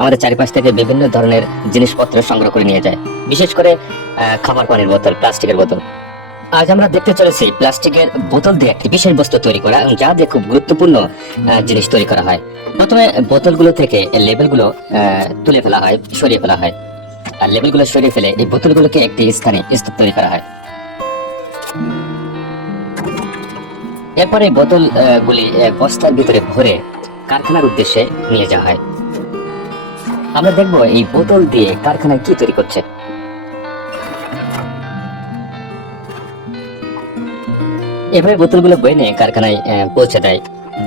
আমাদের চারিপাশ থেকে বিভিন্ন ধরনের জিনিসপত্র সংগ্রহ করে নিয়ে যায়। বিশেষ করে খাবার পানির বোতল, প্লাস্টিকের বোতল। আজ আমরা দেখতে চলেছি প্লাস্টিকের বোতল দিয়ে একটি বিশেষ বস্তু তৈরি করা এবং যা দিয়ে খুব গুরুত্বপূর্ণ জিনিস তৈরি করা হয়। প্রথমে বোতলগুলো থেকে লেবেলগুলো তুলে ফেলা হয়, সরিয়ে ফেলা হয়। আর লেবেলগুলো সরিয়ে ফেলে এই বোতলগুলোকে একটি স্থানে স্তূপ তৈরি করা হয়। এরপরে বোতল গুলি বস্তার ভিতরে ভরে কারখানার উদ্দেশ্যে নিয়ে যাওয়া হয়। আমরা দেখব এই বোতল দিয়ে কারখানায় কি তৈরি করছে। এভাবে বোতলগুলো বয়ে নিয়ে কারখানায় পৌঁছে দেয়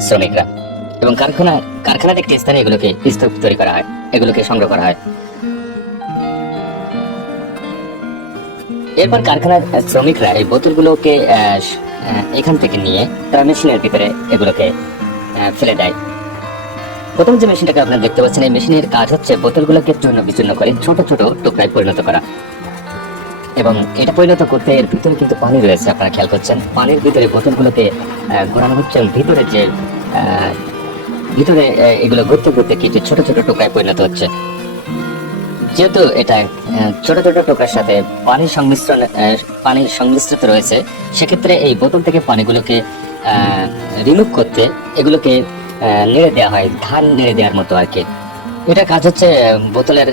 শ্রমিকরা। এবং কারখানা, কারখানার একটি স্থানে এগুলোকে স্তূপ তৈরি করা হয়, এগুলোকে সংগ্রহ করা হয়। এরপর কারখানার শ্রমিকরা এই বোতলগুলোকে এখান থেকে নিয়ে তারা মেশিনের ভিতরে এগুলোকে ফেলে দেয়। প্রথম যে মেশিনটাকে আপনারা দেখতে পাচ্ছেন, এই মেশিনের কাজ হচ্ছে বোতলগুলোকে চূর্ণ বিচূর্ণ করে ছোট ছোট টুকরায় পরিণত করা। এবং এটা পরিণত করতে এর ভিতরে কিন্তু পানি রয়েছে, আপনারা খেয়াল করছেন। পানির ভিতরে বোতলগুলোকে ঘোরানো হচ্ছে ভিতরে যে ভিতরে এগুলো ঘুরতে ঘুরতে কিছু ছোট ছোট টুকরায় পরিণত হচ্ছে। যেহেতু এটা ছোট ছোট টুকরার সাথে পানির সংমিশ্রণ পানির সংমিশ্রিত রয়েছে, সেক্ষেত্রে এই বোতল থেকে পানিগুলোকে রিমুভ করতে এগুলোকে নেড়ে দেওয়া হয় ধান নেড়ে দেওয়ার মতো আর কি। এটা কাজ হচ্ছে বোতলের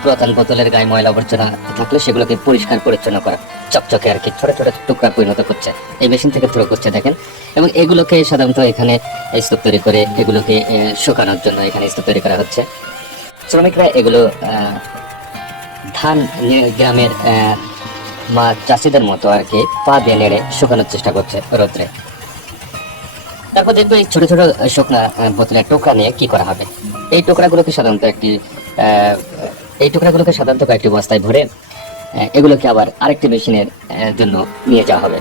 পুরাতন বোতলের গায়ে ময়লা আবর্জনা থাকলে সেগুলোকে পরিষ্কার পরিচ্ছন্ন করা, চকচকে আর কি, ছোট ছোট টুকরা পরিণত করছে। এই মেশিন থেকে থ্রো করছে, দেখেন। এবং এগুলোকে সাধারণত এখানে স্তূপ তৈরি করে এগুলোকে শুকানোর জন্য এখানে স্তূপ তৈরি করা হচ্ছে। শ্রমিকরা এগুলো ধান গ্রামের মা চাষিদের মতো আর কি, পা দিয়ে নেড়ে শুকানোর চেষ্টা করছে রোদ্রে। তারপর দেখব এই ছোট ছোট শুকনা বোতলের টুকরা নিয়ে কি করা হবে? এই টুকরাগুলোকে সাধারণত একটি এই টুকরাগুলোকে সাধারণত কয়েকটি বস্তায় ভরে এগুলোকে আবার আরেকটি মেশিনের জন্য নিয়ে যাওয়া হবে।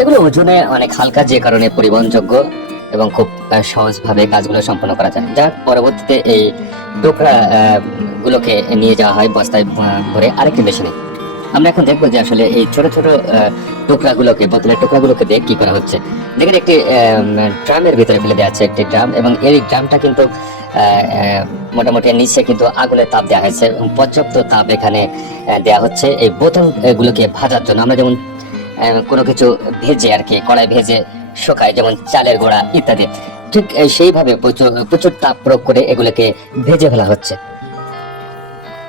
এগুলো ওজনে অনেক হালকা, যে কারণে পরিবহনযোগ্য। এবং খুব সহজভাবে কাজগুলো সম্পন্ন করা যায়। যা পরবর্তীতে এই টুকরা গুলোকে নিয়ে যাওয়া হয় বস্তায় ভরে আরেকটি মেশিনে। আমরা এখন দেখব যে আসলে এই ছোট ছোট টুকরাগুলোকে বোতলের টুকরাগুলোকে দিয়ে কি করা হচ্ছে। দেখেন, একটি ড্রামের ভিতরে ফেলে দেওয়া আছে একটি ড্রাম এবং এই ড্রামটা কিন্তু মোটামুটি নিচে কিন্তু আগুনের তাপ দেওয়া হয়েছে এবং পর্যাপ্ত তাপ এখানে দেওয়া হচ্ছে। এই বোতল গুলোকে ভাজার জন্য আমরা যেমন কোনো কিছু ভেজে আর কি, কড়াই ভেজে শুকায়, যেমন চালের গোড়া ইত্যাদি। ঠিক সেইভাবে প্রচুর তাপ প্রয়োগ করে এগুলোকে ভেজে ফেলা হচ্ছে।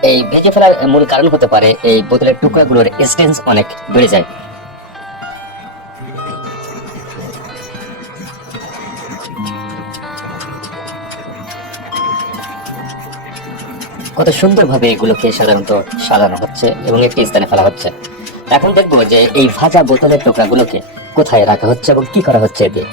এই ভেজে ফেলার মূল কারণ হতে পারে এই বোতলের টুকরাগুলোর স্টেন্স অনেক বেড়ে যায়। কত সুন্দরভাবে এগুলোকে সাধারণত সাজানো হচ্ছে এবং একটি স্থানে ফেলা হচ্ছে। এখন দেখব যে এই ভাজা বোতলের টুকরাগুলোকে কোথায় রাখা হচ্ছে এবং কি করা হচ্ছে এতে?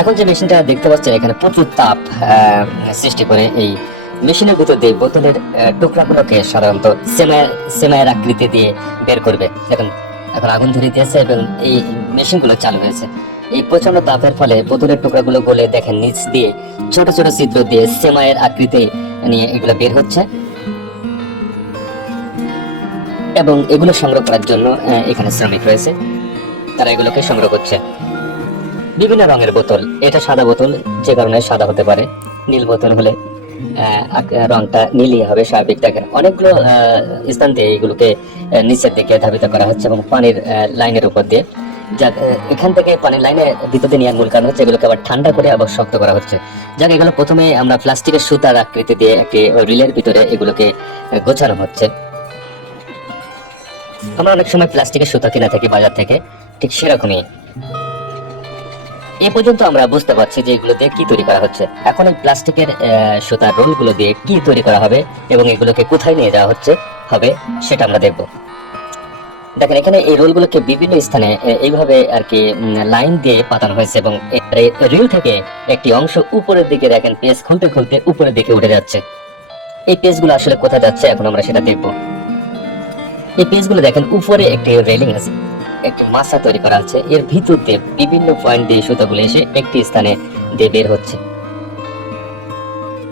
এখন যে মেশিনটা দেখতে পাচ্ছেন, এখানে প্রচুর তাপ সৃষ্টি করে এই মেশিনের ভিতর দিয়ে বোতলের টুকরাগুলোকে সাধারণত সেমায়ের সেমায়ের আকৃতি দিয়ে বের করবে। দেখুন, এখন আগুন ধরিয়ে দিয়েছে এবং এই মেশিনগুলো চালু হয়েছে। এই প্রচণ্ড তাপের ফলে বোতলের টুকরাগুলো গলে দেখেন, নিচ দিয়ে ছোট ছোট ছিদ্র দিয়ে সেমায়ের আকৃতি নিয়ে এগুলো বের হচ্ছে। এবং এগুলো সংগ্রহ করার জন্য এখানে শ্রমিক রয়েছে। তারা এগুলোকে সংগ্রহ করছে। বিভিন্ন রঙের বোতল। এটা সাদা বোতল, যে কারণে সাদা হতে পারে। নীল বোতল হলে রংটা নীলই হবে স্বাভাবিক দেখেন অনেকগুলো স্থান দিয়ে এগুলোকে নিচের দিকে ধাবিত করা হচ্ছে এবং পানির লাইনের উপর দিয়ে। যাক এখান থেকে পানির লাইনে ভিতরে নেওয়ার মূল কারণ হচ্ছে এগুলোকে আবার ঠান্ডা করে আবার শক্ত করা হচ্ছে। যাক, এগুলো প্রথমে আমরা প্লাস্টিকের সুতার আকৃতি দিয়ে একটি রিলের ভিতরে এগুলোকে গোছানো হচ্ছে। আমরা অনেক সময় প্লাস্টিকের সুতা কিনে থাকি বাজার থেকে, ঠিক সেরকমই। এ পর্যন্ত আমরা বুঝতে পারছি যে এগুলো দিয়ে কি তৈরি করা হচ্ছে। এখন এই প্লাস্টিকের সুতার রোলগুলো দিয়ে কি তৈরি করা হবে এবং এগুলোকে কোথায় নিয়ে যাওয়া হচ্ছে, হবে সেটা আমরা দেখব। দেখেন, এখানে এই রোলগুলোকে বিভিন্ন স্থানে এইভাবে আর কি লাইন দিয়ে পাতানো হয়েছে এবং রিল থেকে একটি অংশ উপরের দিকে দেখেন, পেজ খুলতে খুলতে উপরের দিকে উঠে যাচ্ছে। এই পেজগুলো আসলে কোথায় যাচ্ছে এখন আমরা সেটা দেখব। এই পেজগুলো দেখেন, উপরে একটি রেলিং আছে, একটি মাসা তৈরি করা আছে। এর ভিতর দিয়ে বিভিন্ন পয়েন্ট দিয়ে সুতাগুলো এসে একটি স্থানে দিয়ে বের হচ্ছে।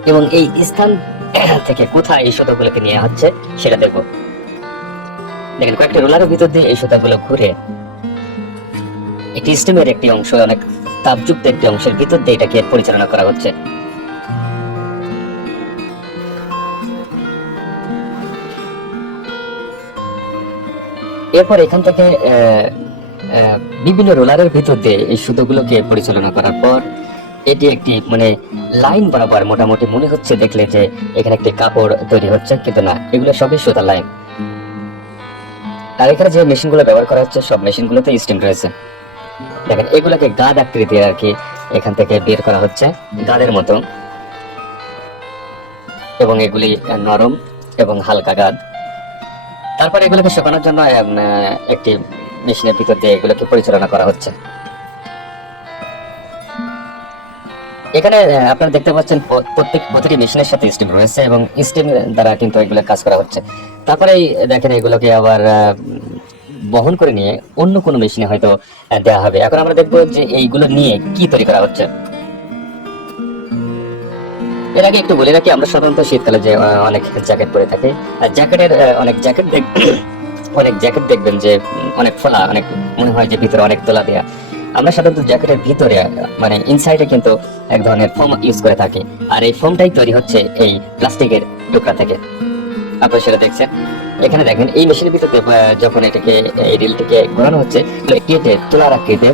এবং এই স্থান থেকে কোথায় এই সুতাগুলোকে নেওয়া হচ্ছে সেটা দেখব। দেখেন, কয়েকটা রোলারের ভিতর দিয়ে এই সুতাগুলো ঘুরে। একটি স্টিমের একটি অংশ, অনেক তাপযুক্ত একটি অংশের ভিতর দিয়ে এটাকে পরিচালনা করা হচ্ছে। এরপর এখান থেকে বিভিন্ন রোলারের ভিতর দিয়ে এই সুতোগুলোকে পরিচালনা করার পর, এটি একটি মানে লাইন বরাবর মোটামুটি মনে হচ্ছে দেখলে যে এখানে একটি কাপড় তৈরি হচ্ছে, কিন্তু না, এগুলো সবই সুতার লাইন। আর এখানে যে মেশিনগুলো ব্যবহার করা হচ্ছে, সব মেশিনগুলোতে স্টিম রয়েছে। দেখেন, এগুলোকে গাদ আকৃতির আর কি এখান থেকে বের করা হচ্ছে, গাদের মতো। এবং এগুলি নরম এবং হালকা গাদ। তারপরে এগুলোকে শুকানোর জন্য একটি মেশিনের ভিতর দিয়ে এগুলোকে পরিচালনা করা হচ্ছে। এখানে আপনারা দেখতে পাচ্ছেন, প্রত্যেক প্রতিটি মেশিনের সাথে স্টিম রয়েছে এবং স্টিম দ্বারা কিন্তু এগুলো কাজ করা হচ্ছে। তারপরে দেখেন এগুলোকে আবার বহন করে নিয়ে অন্য কোনো মেশিনে হয়তো দেওয়া হবে। এখন আমরা দেখব যে এইগুলো নিয়ে কি তৈরি করা হচ্ছে। এর আগে একটু বলে রাখি, আমরা সাধারণত শীতকালে যে অনেক জ্যাকেট পরে থাকি। আর জ্যাকেটের অনেক জ্যাকেট দেখ, অনেক জ্যাকেট দেখবেন যে, অনেক ফোলা, অনেক মনে হয় যে ভিতরে অনেক তোলা দেয়া। আমরা সাধারণত জ্যাকেটের ভিতরে মানে ইনসাইডে কিন্তু এক ধরনের ফোম ইউজ করে থাকি। আর এই ফোমটাই তৈরি হচ্ছে এই প্লাস্টিকের টুকরা থেকে। আপনারা সেটা দেখছেন। এখানে দেখেন, এই মেশিনের ভিতরে যখন এটাকে, এই রিলটিকে ঘোরানো হচ্ছে কেটে তোলার আকৃতিতে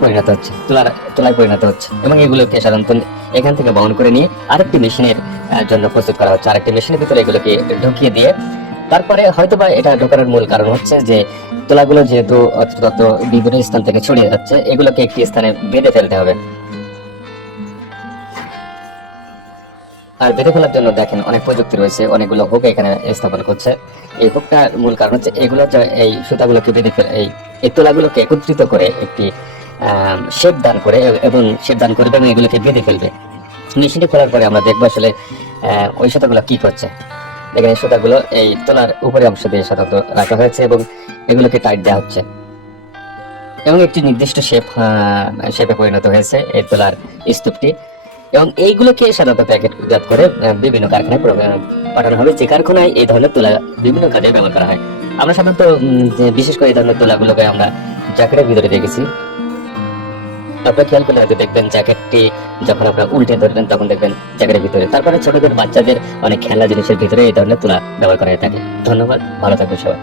পরিণত হচ্ছে, তোলার, তোলায় পরিণত হচ্ছে এবং এগুলোকে সাধারণত এখান থেকে বহন করে নিয়ে আরেকটি মেশিনের জন্য প্রস্তুত করা হচ্ছে। আরেকটি মেশিনের ভিতরে এগুলোকে ঢুকিয়ে দিয়ে, তারপরে হয়তো বা এটা ঢোকানোর মূল কারণ হচ্ছে যে, তোলাগুলো যেহেতু অত বিভিন্ন স্থান থেকে ছড়িয়ে যাচ্ছে, এগুলোকে একটি স্থানে বেঁধে ফেলতে হবে। আর বেঁধে ফেলার জন্য দেখেন অনেক প্রযুক্তি রয়েছে, অনেকগুলো হুক এখানে স্থাপন করছে। এই হুকটার মূল কারণ হচ্ছে এগুলো এই সুতাগুলোকে বেঁধে ফেলে, এই এই তোলাগুলোকে একত্রিত করে একটি শেপ দান করে এবং শেপ দান করবে এবং এগুলোকে বেঁধে ফেলবে। মেশিনটি খোলার পরে আমরা দেখব আসলে ওই সুতাগুলো কি করছে। দেখেন এই সুতাগুলো এই তোলার উপরে অংশ দিয়ে সাধারণত রাখা হয়েছে এবং এগুলোকে টাইট দেওয়া হচ্ছে। এবং একটি নির্দিষ্ট শেপ শেপে পরিণত হয়েছে এই তোলার স্তূপটি। এবং এইগুলোকে সাধারণত প্যাকেটজাত করে বিভিন্ন কারখানায় পাঠানো হবে। যে কারখানায় এই ধরনের তোলা, বিভিন্ন কাজে ব্যবহার করা হয়। আমরা সাধারণত বিশেষ করে এই ধরনের তোলাগুলোকে আমরা জ্যাকেটের ভিতরে দেখেছি আপনারা খেয়াল করলে হয়তো দেখবেন জ্যাকেটটি যখন আপনারা উল্টে ধরবেন, তখন দেখবেন জ্যাকেটের ভিতরে, তারপরে ছোটদের বাচ্চাদের অনেক খেলনা জিনিসের ভিতরে এই ধরনের তোলা ব্যবহার করা হয়ে থাকে। ধন্যবাদ, ভালো থাকবেন সবাই।